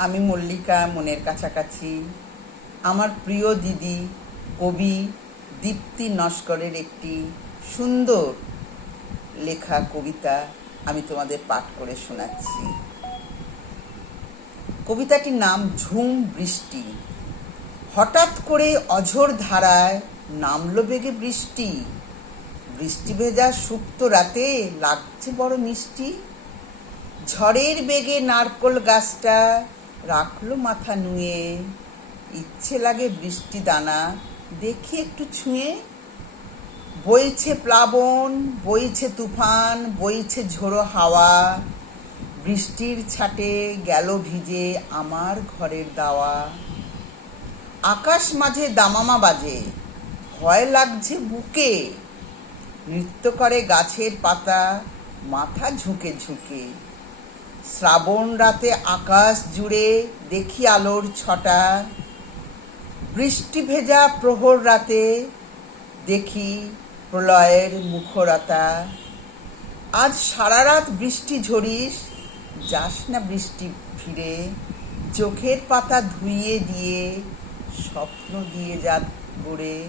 আমি মল্লিকা মনের কাছাকাছি। আমার প্রিয় দিদি কবি দীপ্তি নস্করের একটি সুন্দর লেখা কবিতা আমি তোমাদের পাঠ করে শোনাচ্ছি। কবিতাটির নাম ঝুম বৃষ্টি। হঠাৎ করে অঝোর ধারায় নামলো বেগে বৃষ্টি। বৃষ্টি ভেজা সুপ্ত রাতে লাগছে বড় মিষ্টি। ঝড়ের বেগে নারকোল গাছটা রাখলো মাথা নুয়ে। ইচ্ছে লাগে বৃষ্টি দানা দেখি একটু ছুঁয়ে। বইছে প্লাবন, বইছে তুফান, বইছে ঝোড়ো হাওয়া। বৃষ্টির ছাটে গেল ভিজে আমার ঘরের দাওয়া। আকাশ মাঝে দামামা বাজে, ভয় লাগছে বুকে। নৃত্য করে গাছের পাতা মাথা ঝুঁকে ঝুঁকে। শ্রাবণ রাতে আকাশ জুড়ে দেখি আলোর ছটা। বৃষ্টি ভেজা প্রহর রাতে দেখি প্রলয়ের মুখরতা। আজ সারা রাত বৃষ্টি ঝরিস, যাস না বৃষ্টি ফিরে। চোখের পাতা ধুইয়ে দিয়ে স্বপ্ন দিয়ে যা গড়ে।